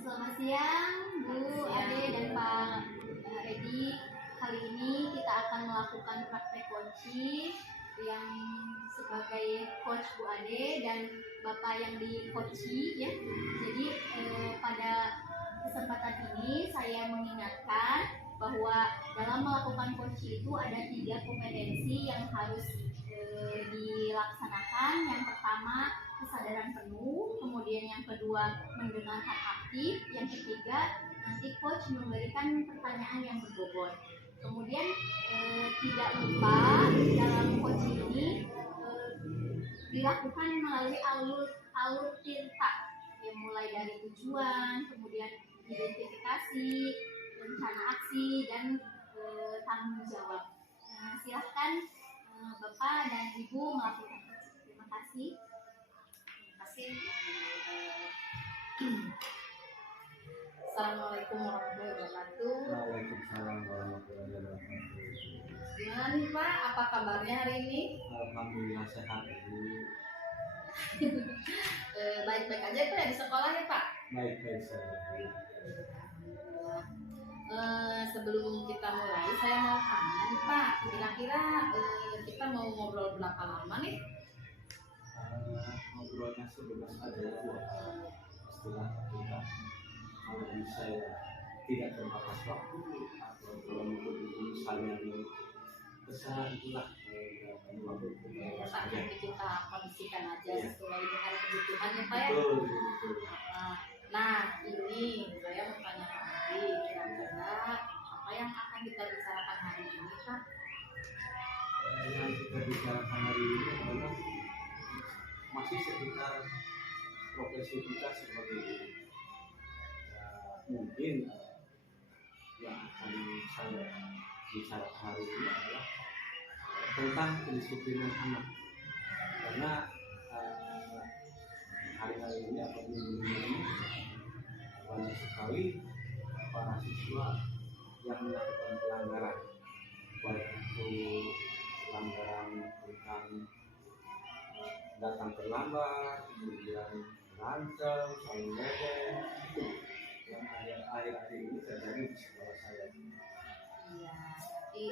Selamat siang Bu Ade dan Pak Edi. Kali ini kita akan melakukan praktek coaching yang sebagai coach Bu Ade dan Bapak yang di coaching ya. Jadi pada kesempatan ini saya mengingatkan bahwa dalam melakukan coaching itu ada 3 kompetensi yang harus dilaksanakan. Yang pertama, kesadaran penuh, kemudian yang kedua, mendengarkan aktif, yang ketiga, nanti coach memberikan pertanyaan yang berbobot. Kemudian tidak lupa dalam coaching ini dilakukan melalui alur cerita yang mulai dari tujuan, kemudian identifikasi, rencana aksi, dan tanggung jawab. Silahkan Bapak dan Ibu melakukan. Terima kasih. Assalamualaikum warahmatullahi wabarakatuh. Waalaikumsalam warahmatullahi wabarakatuh. Gimana nih Pak? Apa kabarnya hari ini? Alhamdulillah sehat Ibu. Baik-baik aja Pak ya di sekolah ya Pak? Baik-baik saja. Sebelum kita mulai, saya mau tanya nih Pak, kira-kira kita mau ngobrol berapa lama nih? Ngobrolnya sebebas aja ya Bu. Setelah kita kalau bisa ya tidak terbatas waktu atau kalau menurut misalnya besar itulah waktu Pak, nanti kita kondisikan aja sesuai dengan kebutuhannya Pak ya. Betul. Nah ini saya mau tanya lagi, kira-kira apa yang akan kita bicarakan hari ini Pak? Yang kita bicarakan hari ini adalah masih sekitar profesi kita sebagai guru. Mungkin yang akan saya bicarakan hari ini adalah tentang kedisiplinan anak, karena hari-hari ini atau minggu ini banyak sekali para siswa yang melakukan pelanggaran, baik itu pelanggaran tentang datang terlambat, kemudian berantem, saling ledek, itu yang akhir-akhir ini terjadi di sekolah saya. Iya, jadi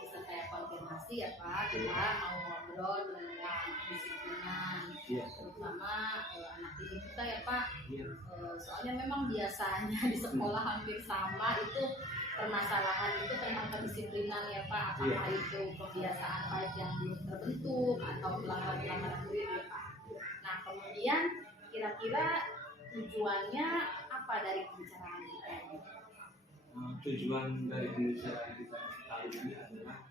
bisa saya konfirmasi ya Pak, kita mau ngobrol tentang kedisiplinan, terutama anak didik kita ya Pak. Soalnya memang biasanya di sekolah hampir sama itu permasalahan itu tentang kedisiplinan ya Pak, apakah itu kebiasaan baik yang belum terbentuk atau pelanggaran-pelanggaran murid ya Pak. Nah kemudian kira-kira tujuannya apa dari pembicaraan kita ini? Tujuan dari pembicaraan kita kali ini adalah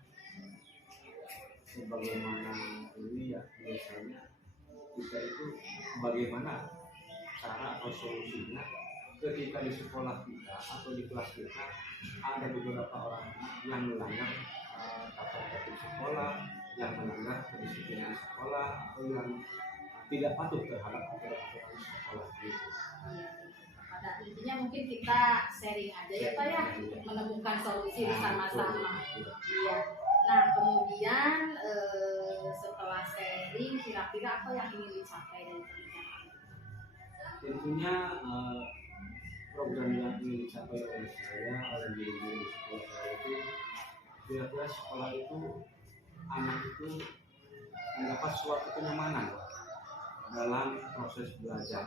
sebagaimana ini ya biasanya kita itu bagaimana cara atau solusinya ketika di sekolah kita atau di kelas kita ada beberapa orang yang melanggar tata tertib sekolah, yang melanggar kedisiplinan sekolah, atau yang tidak patuh terhadap aturan-aturan sekolah gitu. Pada intinya mungkin kita sharing aja ya Pak ya, menemukan solusi bersama-sama. Iya. Nah kemudian setelah sharing, kira-kira apa yang ingin dicapai dari pembicaraan? Tentunya program yang ingin dicapai oleh saya, oleh guru-guru di sekolah saya itu kira-kira sekolah itu anak itu mendapat suatu kenyamanan dalam proses belajar.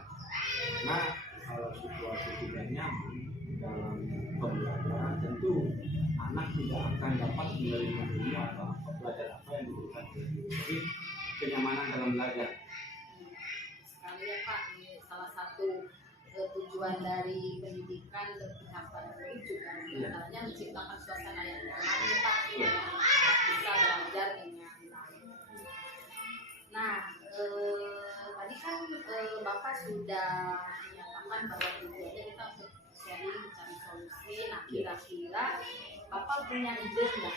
Nah, kalau situasi tidak nyaman dalam pembelajaran, tentu anak tidak akan dapat menerima ilmu atau belajar apa yang diberikan oleh guru. Jadi kenyamanan dalam belajar. Sekali ya Pak, ini salah satu tujuan dari pendidikan berpihak pada murid juga antaranya menciptakan suasana yang nyaman ya Pak, bisa belajar dengan baik. Nah tadi kan Bapak sudah menyatakan bahwa tujuannya kita untuk sharing mencari solusi. Nah kira-kira Bapak punya ide nggak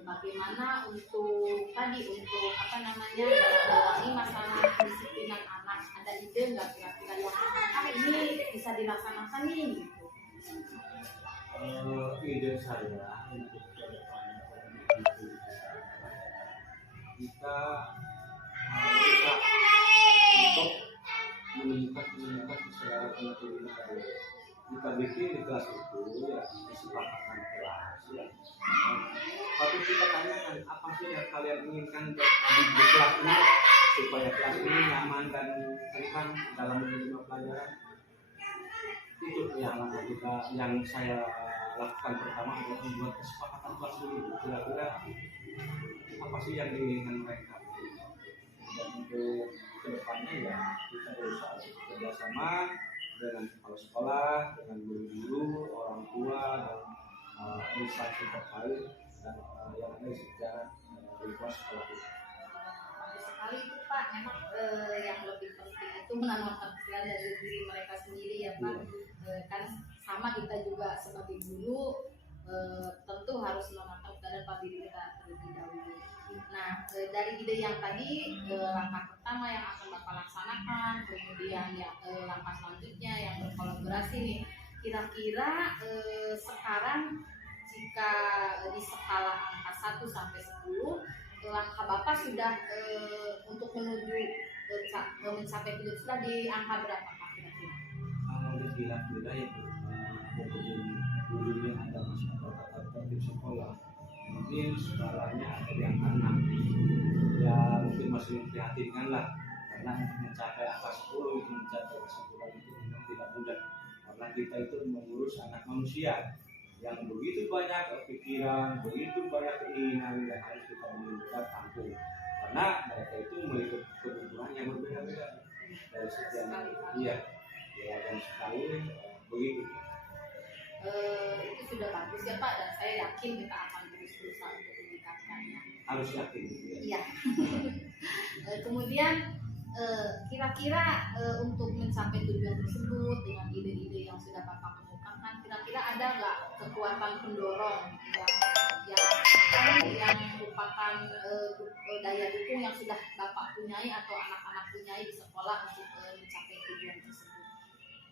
bagaimana untuk menangani masalah kedisiplinan anak? Ada ide nggak kira-kira yang ini bisa dilaksanakan nih gitu? Ide saya untuk kedepannya kita untuk menemukan kesadaran anak ini kita bikin di kelas itu ya kesepakatan kelas ya. Tapi kita tanyakan apa sih yang kalian inginkan di kelas ini supaya kelas ini nyaman dan tentram dalam menerima pelajaran. Itu yang saya lakukan pertama adalah membuat kesepakatan kelas dulu. Kira-kira apa sih yang diinginkan mereka. Dan untuk kedepannya ya kita berusaha bekerjasama dengan kepala sekolah, dengan guru-guru, orang tua dan instansi terkait dan yang ada secara lingkungan sekolah itu. Bagus sekali itu Pak, memang yang lebih penting itu menanamkan kesadaran dari diri mereka sendiri ya Pak. Kan sama kita juga sebagai guru tentu harus menanamkan kesadaran pada diri kita terlebih dahulu. Nah, dari ide yang tadi, langkah pertama yang akan Bapak laksanakan, kemudian ya, langkah selanjutnya yang berkolaborasi nih, kira-kira sekarang jika di skala angka 1 sampai 10, langkah Bapak sudah untuk menuju mencapai tujuan sudah di angka berapa Pak kira-kira? Kalau kira-kira ya walaupun gurunya ada masalah tata tertib sekolah, mungkin skalanya ada yang 6 ya, mungkin masih memprihatinkan lah, karena untuk mencapai angka 10 itu mencapai kesimpulan itu memang tidak mudah, karena kita itu mengurus anak manusia yang begitu banyak pikiran, begitu banyak keinginan yang harus kita menunjukkan tampung, karena mereka itu memiliki kebutuhan yang berbeda-beda dari sekian iya ya, dan sekali begitu. Itu sudah bagus ya Pak, dan saya yakin kita akan terus berusaha untuk meningkatkannya. Harus yakin gitu ya. Iya. Kemudian kira-kira untuk mencapai tujuan tersebut dengan ide-ide yang sudah Bapak kemukakan, kira-kira ada nggak kekuatan pendorong yang merupakan daya dukung yang sudah Bapak punyai atau anak-anak punyai di sekolah untuk mencapai tujuan tersebut?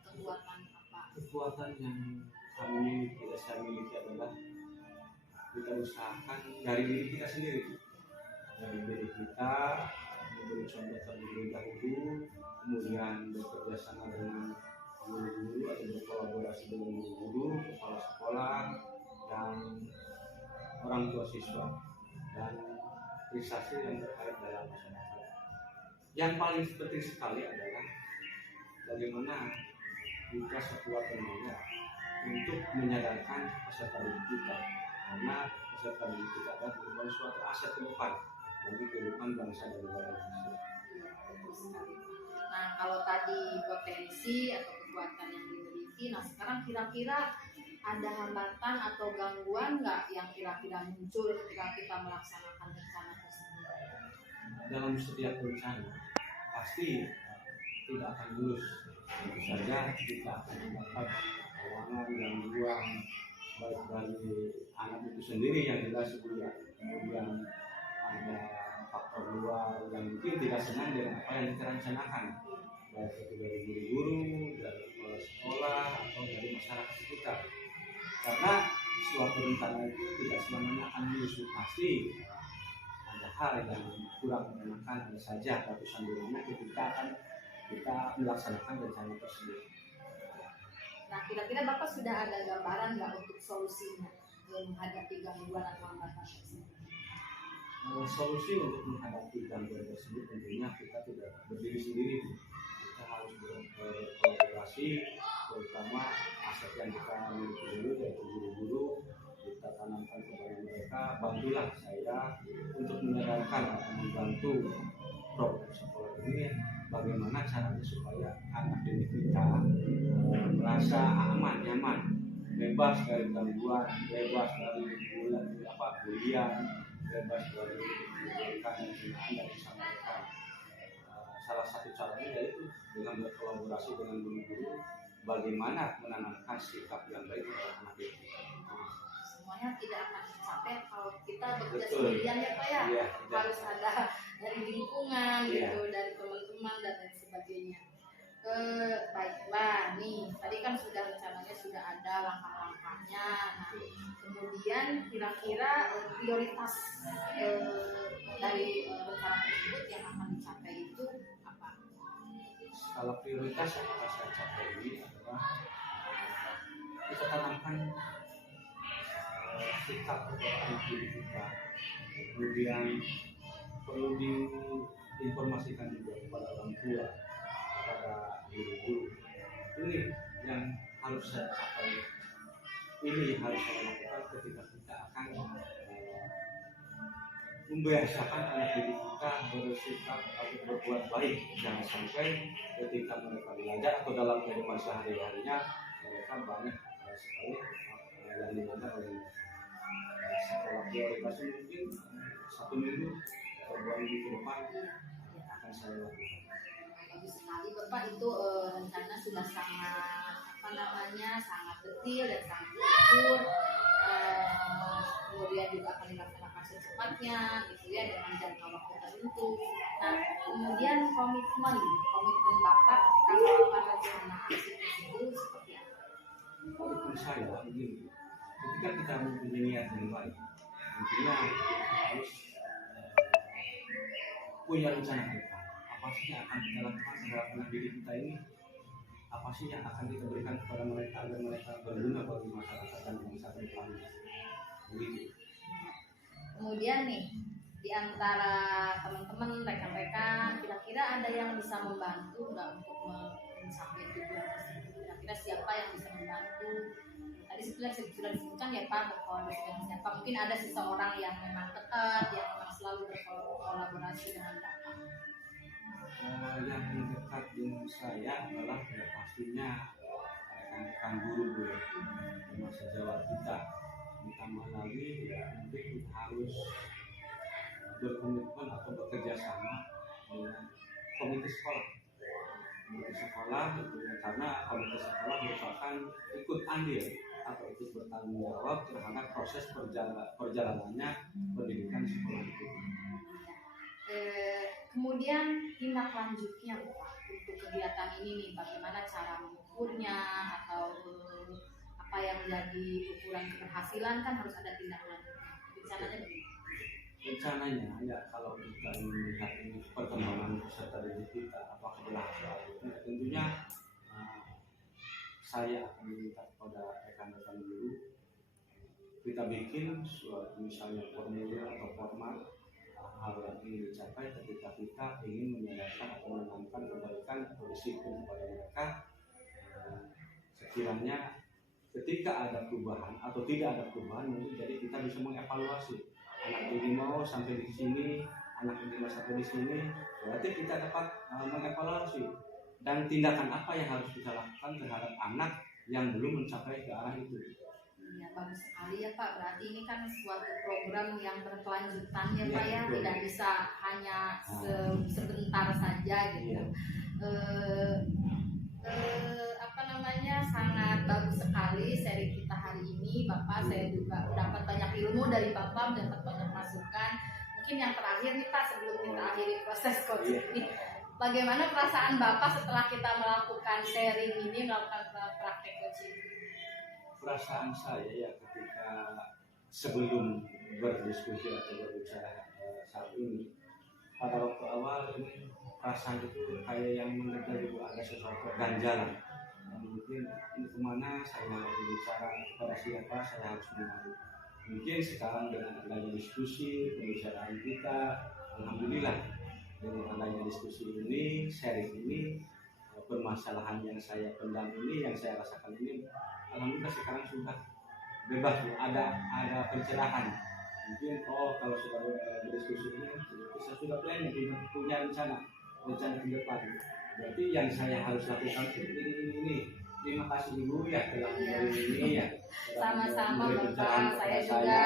Kekuatan apa? Kekuatan yang kami tidak saya miliki adalah kita usahakan dari diri kita sendiri, dari diri kita memberi contoh terlebih dahulu, kemudian bekerja sama dengan guru-guru atau berkolaborasi dengan guru-guru, kepala sekolah dan orang tua siswa dan instansi yang terkait dalam masyarakat. Yang paling penting sekali adalah bagaimana kita sekuat tenaga untuk menyadarkan peserta didik kita, karena peserta didik kita adalah merupakan suatu aset ke depan bagi kehidupan bangsa dan negara Indonesia. Betul sekali. Nah, kalau tadi potensi atau kekuatan yang dimiliki, nah sekarang kira-kira ada hambatan atau gangguan nggak yang kira-kira muncul ketika kita melaksanakan rencana tersebut? Dalam setiap rencana pasti tidak akan mulus. Tentu saja kita akan mendapat halangan, gangguan baik dari anak itu sendiri yang jelas sebulan, kemudian ada faktor luar yang mungkin tidak senang dengan apa yang kita rencanakan, baik itu dari guru-guru, dari kepala sekolah atau dari masyarakat sekitar. Karena suatu rencana itu tidak selamanya akan mulus, pasti ada hal yang kurang mengenakan, ada saja ratusan bulannya ketika akan kita melaksanakan rencana tersebut. Nah, kira-kira Bapak sudah ada gambaran nggak untuk solusinya menghadapi gangguan atau hambatan tersebut? Solusi untuk menghadapi gangguan tersebut tentunya kita tidak berdiri sendiri, kita harus berkolaborasi, terutama aset yang kita miliki dulu yaitu guru-guru, kita tanamkan kepada mereka, bantulah saya untuk menyadarkan atau membantu program sekolah ini bagaimana caranya supaya anak didik kita merasa aman, nyaman, bebas dari gangguan, bebas dari bulian, bebas dari pendidikan dan penghinaan yang disampaikan. Salah satu caranya yaitu dengan berkolaborasi dengan guru-guru, bagaimana menanamkan sikap yang baik kepada anak didik kita. Semuanya tidak akan tercapai kalau kita bekerja Betul. sendirian ya Pak ya. Iya, Harus ada dari lingkungan Iya. gitu, dari teman-teman dan lain sebagainya. Baiklah, nih tadi kan sudah rencananya sudah ada langkah-langkahnya. Nah, kemudian kira-kira prioritas dari rencana tersebut yang akan dicapai itu apa? skala prioritas yang akan saya capai ini adalah kita tanamkan sikap kepada anak didik kita. Kemudian perlu diinformasikan juga kepada orang tua, kepada guru-guru. Ini yang harus saya capai. Ini yang harus saya lakukan ketika kita akan membiasakan anak didik kita bersikap atau berbuat baik. Jangan sampai ketika mereka belajar atau dalam kehidupan sehari-harinya mereka banyak sekali yang dimana oleh sekolah prioritas mungkin 1 minggu atau 2 minggu ke depan akan saya lakukan. Bagus sekali Bapak, itu rencana sudah sangat detail dan sangat terukur. Kemudian juga akan dilaksanakan secepatnya gitu ya, dengan jangka waktu tertentu. Nah, kemudian komitmen Bapak ketika melakukan rencana aksi tersebut seperti apa? Komitmen saya begini, ketika kita mempunyai niat yang baik, tentunya kita harus punya rencana ke depan. Apa sih yang akan kita lakukan terhadap anak didik kita ini? Apa sih yang akan kita berikan kepada mereka agar mereka berguna bagi masyarakat dan bangsa ke depannya? Begitu. Kemudian nih, di antara teman-teman, rekan-rekan, kira-kira ada yang bisa membantu nggak untuk mencapai tujuan tersebut? Kira-kira siapa yang bisa membantu? Tadi sudah disebutkan ya Pak, berkolaborasi dengan siapa? Mungkin ada seseorang yang memang dekat, yang memang selalu berkolaborasi dengan Bapak. Yang dekat dengan saya adalah ya pastinya rekan-rekan guru di masa jawab kita. Ditambah lagi ya mungkin kita harus berkomitmen atau bekerja sama dengan komite sekolah. Komite sekolah itu karena komite sekolah merupakan ikut andil atau ikut bertanggung jawab terhadap proses perjalanannya pendidikan sekolah itu. Kemudian tindak lanjutnya Pak untuk kegiatan ini nih, bagaimana cara mengukurnya atau apa yang menjadi ukuran keberhasilan, kan harus ada tindak lanjutnya. Rencananya begini. Rencananya ya kalau kita melihat ini perkembangan peserta didik kita apakah berhasil itu tentunya saya akan meminta kepada rekan-rekan guru kita bikin suatu misalnya formulir atau format hal yang ingin dicapai ketika kita ingin menyadarkan atau menanamkan kebaikan atau disiplin kepada mereka. Sekiranya ketika ada perubahan atau tidak ada perubahan, mungkin jadi kita bisa mengevaluasi anak ini mau sampai di sini, anak ini mau sampai di sini, berarti kita dapat mengevaluasi dan tindakan apa yang harus kita lakukan terhadap anak yang belum mencapai ke arah itu. Ya, bagus sekali ya Pak. Berarti ini kan suatu program yang berkelanjutan ya Pak ya, betul. tidak bisa hanya sebentar saja gitu. Sangat bagus sekali seri kita hari ini Bapak. Saya juga dapat banyak ilmu dari Bapak, dapat banyak masukan. Mungkin yang terakhir nih Pak, sebelum kita akhiri proses coaching ini, bagaimana perasaan Bapak setelah kita melakukan sharing ini, melakukan praktek coaching? Perasaan saya ya ketika sebelum berdiskusi atau berbicara saat ini, pada waktu awal ini perasaan itu kayak yang mendengar itu ada sesuatu ganjalan. Mungkin ini kemana saya berbicara kepada siapa saya harus mengaku. Mungkin sekarang dengan adanya diskusi pembicaraan kita, alhamdulillah dengan adanya diskusi ini, sharing ini, permasalahan yang saya pendam ini, yang saya rasakan ini, alhamdulillah sekarang sudah bebas, ada pencerahan. Mungkin kalau sudah berdiskusi ini saya sudah planning, punya rencana ke depan. Berarti yang saya harus lakukan ini. Terima kasih Ibu ya telah memberi ini ya. Sama-sama Bapak, saya juga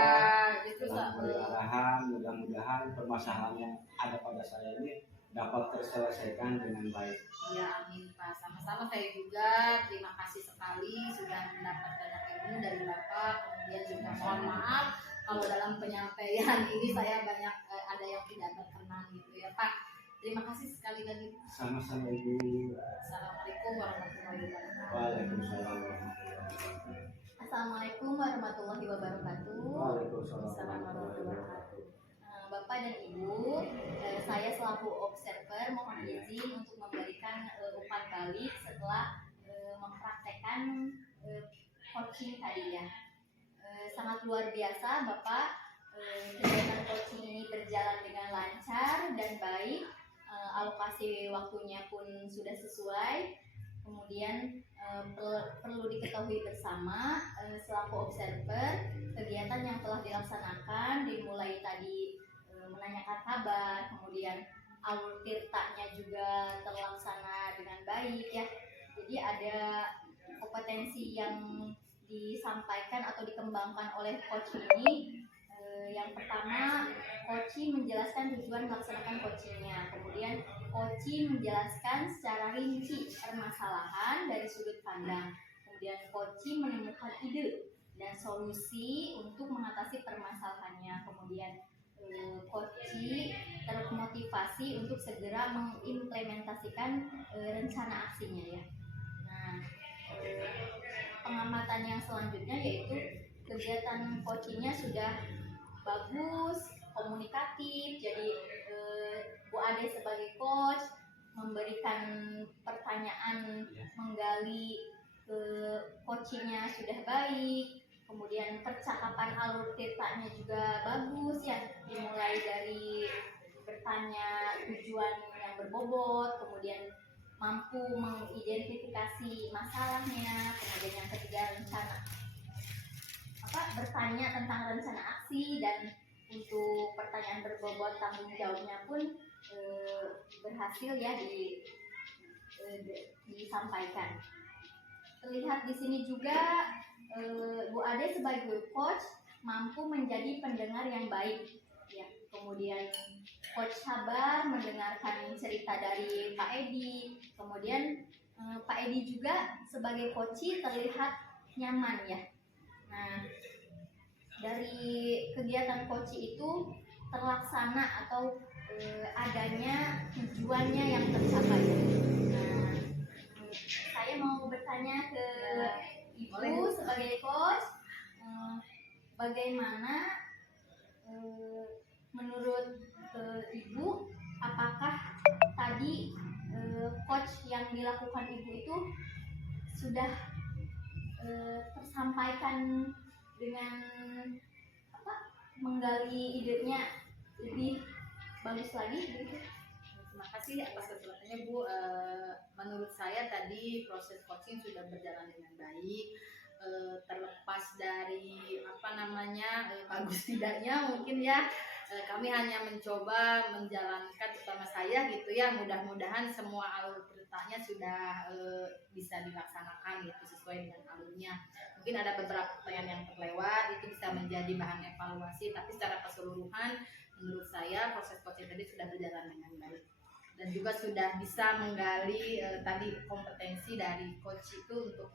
itu memberi arahan, mudah-mudahan permasalahan yang ada pada saya ini dapat terselesaikan dengan baik. Ya, amin Pak. Sama-sama saya juga terima kasih sekali sudah mendapat banyak ilmu dari Bapak. Kemudian juga mohon maaf kalau dalam penyampaian ini saya banyak ada yang tidak berkenan gitu ya Pak. Terima kasih sekali lagi. Sama-sama Ibu. Assalamualaikum warahmatullahi wabarakatuh. Waalaikumsalam warahmatullahi wabarakatuh. Assalamualaikum warahmatullahi wabarakatuh. Waalaikumsalam warahmatullahi wabarakatuh. Bapak dan Ibu, saya selaku observer mohon izin untuk memberikan umpan balik setelah mempraktekkan coaching tadi ya. Sangat luar biasa Bapak, kegiatan coaching ini berjalan dengan lancar dan baik, alokasi waktunya pun sudah sesuai. Kemudian perlu diketahui bersama selaku observer, kegiatan yang telah dilaksanakan dimulai tadi menanyakan kabar, kemudian alur tirtanya juga terlaksana dengan baik ya. Jadi ada kompetensi yang disampaikan atau dikembangkan oleh coach ini. Yang pertama, coach menjelaskan tujuan melaksanakan coachingnya. Kemudian coach menjelaskan secara rinci permasalahan dari sudut pandang. Kemudian coach menemukan ide dan solusi untuk mengatasi permasalahannya. Kemudian coach termotivasi untuk segera mengimplementasikan rencana aksinya ya. Nah, pengamatan yang selanjutnya yaitu kegiatan coachingnya sudah bagus, komunikatif. Jadi Bu Ade sebagai coach memberikan pertanyaan, menggali coachingnya sudah baik. Kemudian percakapan alur tirtanya juga bagus ya, dimulai dari bertanya tujuan yang berbobot, kemudian mampu mengidentifikasi masalahnya, kemudian yang ketiga bertanya tentang rencana aksi, dan untuk pertanyaan berbobot tanggung jawabnya pun berhasil ya disampaikan. Terlihat di sini juga Bu Ade sebagai coach mampu menjadi pendengar yang baik ya. Kemudian coach sabar mendengarkan cerita dari Pak Edi. Kemudian Pak Edi juga sebagai coach terlihat nyaman ya. Nah, dari kegiatan coach itu terlaksana atau adanya tujuannya yang tercapai. Nah, saya mau bertanya ke Ibu sebagai coach, bagaimana menurut Ibu, apakah tadi coach yang dilakukan Ibu itu sudah tersampaikan dengan menggali idenya lebih bagus lagi gitu? Terima kasih atas kesempatannya Bu. Menurut saya tadi proses coaching sudah berjalan dengan baik. Terlepas dari bagus tidaknya mungkin ya, kami hanya mencoba menjalankan, terutama saya gitu ya, mudah-mudahan semua alur ceritanya sudah bisa dilaksanakan gitu sesuai dengan alurnya. Mungkin ada beberapa pertanyaan yang terlewat, itu bisa menjadi bahan evaluasi, tapi secara keseluruhan menurut saya proses coaching tadi sudah berjalan dengan baik dan juga sudah bisa menggali tadi kompetensi dari coach itu untuk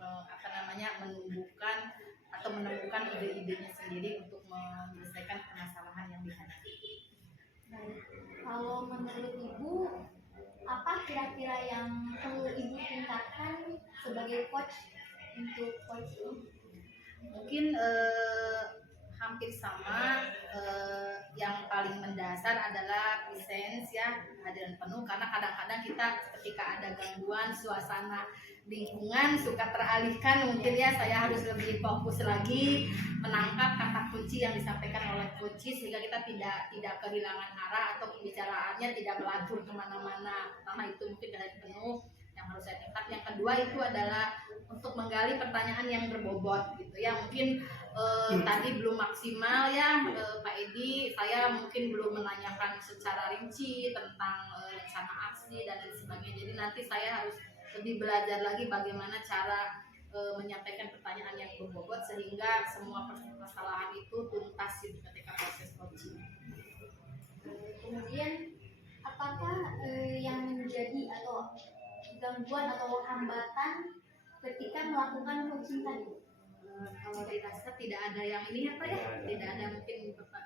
menumbuhkan atau menemukan ide-idenya sendiri untuk menyelesaikan permasalahan yang dihadapi. Baik. Kalau menurut Ibu, apa kira-kira yang perlu Ibu tingkatkan sebagai coach untuk coach ini? Mungkin hampir sama, yang paling mendasar adalah presence ya, kehadiran penuh, karena kadang-kadang kita ketika ada gangguan suasana lingkungan suka teralihkan, mungkin ya saya harus lebih fokus lagi menangkap kata kunci yang disampaikan oleh coach sehingga kita tidak kehilangan arah atau pembicaraannya tidak melantur kemana-mana. Pertama itu mungkin kehadiran penuh yang harus saya tingkat. Yang kedua itu adalah untuk menggali pertanyaan yang berbobot gitu ya, mungkin tadi belum maksimal ya Pak Edi, saya mungkin belum menanyakan secara rinci tentang rencana aksi dan lain sebagainya. Jadi nanti saya harus lebih belajar lagi bagaimana cara menyampaikan pertanyaan yang berbobot sehingga semua permasalahan itu tuntas ketika proses coaching. Kemudian apakah yang menjadi atau gangguan atau hambatan ketika melakukan coaching tadi? Kalau dirasa tidak ada yang ini ya Pak ya, tidak ada mungkin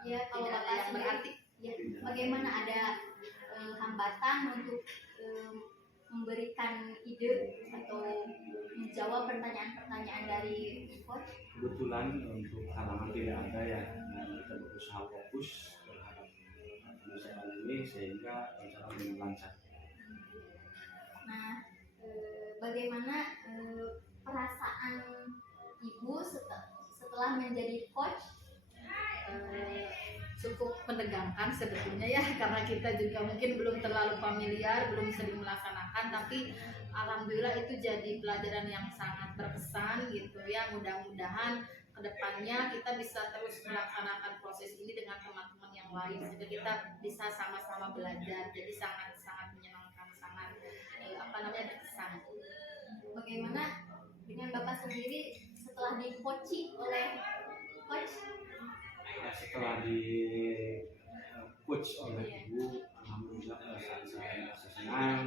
ya, kalau tidak ada yang berarti ya, bagaimana ada hambatan untuk memberikan ide atau menjawab pertanyaan-pertanyaan dari coach? Kebetulan untuk halaman tidak ada ya, dan kita berusaha fokus terhadap penyelesaian ini sehingga berjalan dengan lancar. Nah, bagaimana perasaan ibu setelah menjadi coach? Cukup menegangkan sebetulnya ya, karena kita juga mungkin belum terlalu familiar, belum sering melaksanakan, tapi alhamdulillah itu jadi pelajaran yang sangat berkesan gitu ya. Mudah-mudahan kedepannya kita bisa terus melaksanakan proses ini dengan teman-teman yang lain, sehingga kita bisa sama-sama belajar. Jadi sangat-sangat menyenangkan, sangat berkesan. Bagaimana dengan Bapak sendiri setelah di-coaching oleh coach? Setelah di coach oleh ibu, alhamdulillah perasaan saya merasa senang.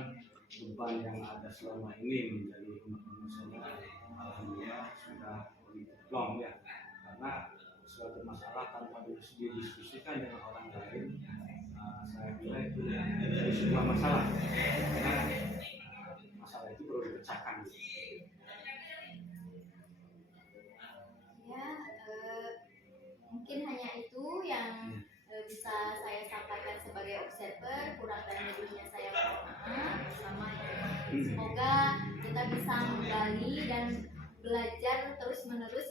Beban yang ada selama ini menjadi unek-unek saya, alhamdulillah sudah diplong ya. Karena suatu masalah tanpa didiskusikan dengan orang lain, saya kira itu menjadi sebuah masalah. Karena masalah itu perlu dipecahkan. Ya, mungkin hanya itu yang bisa saya sampaikan sebagai observer. Kurang dan lebihnya saya mohon maaf. Semoga kita bisa menggali dan belajar terus menerus